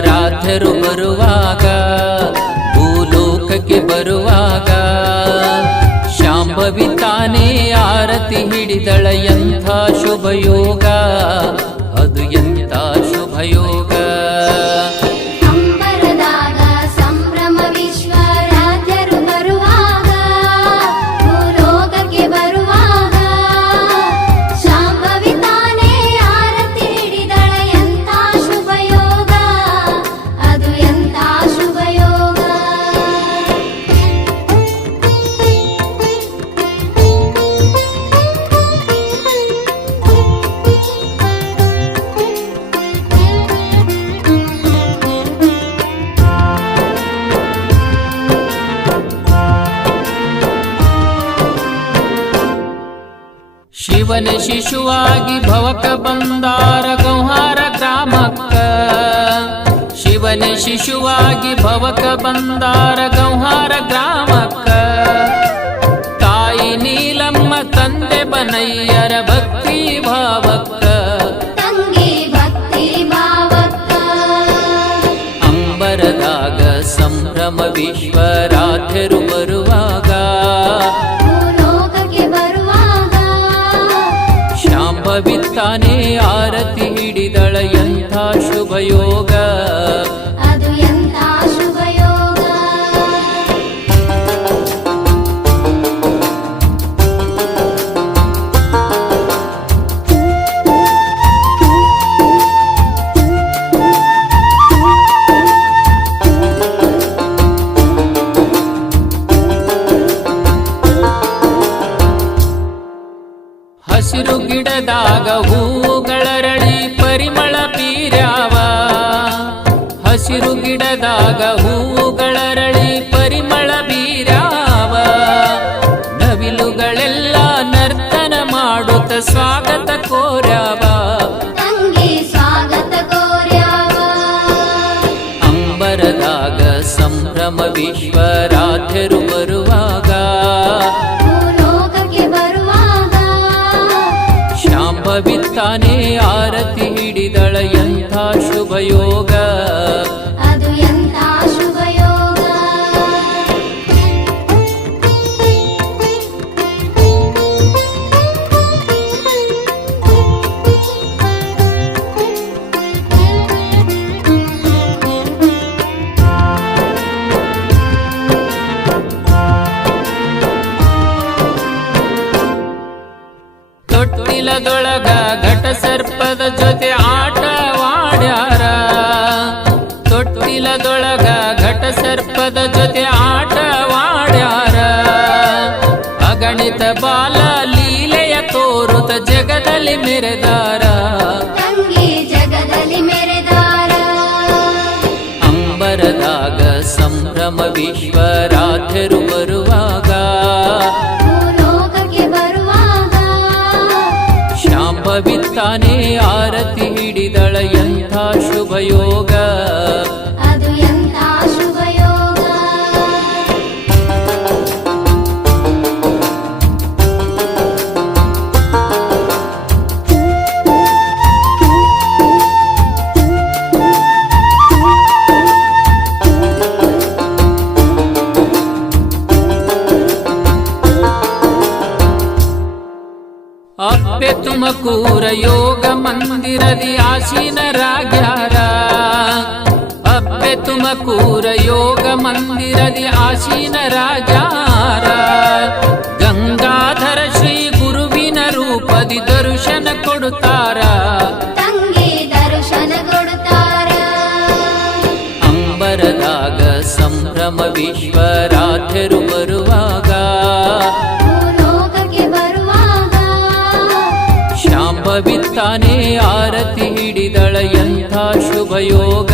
ವಿಶ್ವರಾಧ್ಯರು ಬರುವಾಗ, ಭೂಲೋಕಕ್ಕೆ ಬರುವಾಗ ಶಾಂಭವಿ ತಾನೇ ಆರತಿ ಹಿಡಿದಳ. ಎಂಥ ಶುಭಯೋಗ ಅದು, ಎಂಥ ಶುಭಯೋಗ. ಶಿವನ ಶಿಶುವಾಗಿ ಭವಕ ಬಂದಾರ ಗೌಹಾರ ಗ್ರಾಮಕ್ಕ. ಶಿವನ ಶಿಶುವಾಗಿ ಭವಕ ಬಂದಾರ ಗೌಹಾರ ಗ್ರಾಮಕ್ಕ. ತಾಯಿ ನೀಲಮ್ಮ ತಂದೆ ಬನಯ್ಯರ ಭಕ್ತಿ ಭಾವಕ್ಕ. ಅಂಬರದಾಗ ಸಂಭ್ರಮ ವಿಶ್ವರಾಧ್ಯರು ಬರುವಾಗ, ಶಾಂಭವಿ ತಾನೇ ಆರತಿ ಹಿಡಿದಳ. ಎಂಥ ಶುಭಯೋಗ ಅದು, ಎಂಥ ಶುಭಯೋಗ. ಹಸಿರು ಗಿಡದಾಗ ಹೂಗಳರಳಿ ಪರಿಮಳ ಬೀರ್ಯಾವ. ಹಸಿರು ಗಿಡದಾಗ ಹೂಗಳರಳಿ ಪರಿಮಳ ಬೀರ್ಯಾವ. ನವಿಲುಗಳೆಲ್ಲ ನರ್ತನ ಮಾಡುತ್ತ ಸ್ವಾಗತ ಕೋರ್ಯಾವ. ಸ್ವಾಗತ ಕೋರ್ಯಾವ. ಅಂಬರದಾಗ ಸಂಭ್ರಮ ವಿಶ್ವರಾಧ್ಯರು ಬರುವಾಗ, ಶಾಂಭವಿ ತಾನೇ ಆರತಿ ಹಿಡಿದಳ. ಎಂಥ ಶುಭಯೋಗ ಅದು, ಎಂಥ ಶುಭಯೋಗ. ತೊಟ್ಟಿಲದೊಳಗ ಘಟ ಸರ್ಪದ ಜೊತೆ ಆಟವಾಡ್ಯಾರ. ತೊಟ್ಟಿಲದೊಳಗ ಘಟ ಸರ್ಪದ ಜೊತೆ ಆಟವಾಡ್ಯಾರ. ಅಗಣಿತ ಬಾಲ ಲೀಲೆಯ ತೋರುತ್ತ ಜಗದಲ್ಲಿ ಮೆರೆದಾರ. ಜಗದಲ್ಲಿ ಮೆರೆದಾರ. ಅಂಬರದಾಗ ಸಂಭ್ರಮ ವಿಶ್ವರಾಧ್ಯರು ಬರುವಾಗ, ಶಾಂಭವಿ ತಾನೇ ಆರತಿ ಹಿಡಿದಳ. ಎಂಥ ಶುಭಯೋಗ ಅದು, ಎಂಥ ಶುಭಯೋಗ. ಅಪ್ಪೆ ತುಮಕೂರ ಯೋಗ ಮಂದಿರದಿ ಆಸೀನರಾಗ್ಯಾರ. ಅಪ್ಪೆ ತುಮಕೂರ ಯೋಗ ಮಂದಿರದಿ ಆಸೀನರಾಗ್ಯಾರ. ಗಂಗಾಧರ ಶ್ರೀ ಗುರುವಿನ ರೂಪದಿ ದರ್ಶನ ಕೊಡುತ್ತಾರ. ದರ್ಶನ ಕೊಡುತ್ತಾರ. ಅಂಬರದಾಗ ಸಂಭ್ರಮ ವಿಶ್ವರಾಧ್ಯರು ಬರುವಾಗ, ಶಾಂಭವಿ ತಾನೇ ಆರತಿ ಹಿಡಿದಳ. ಎಂಥ ಶುಭಯೋಗ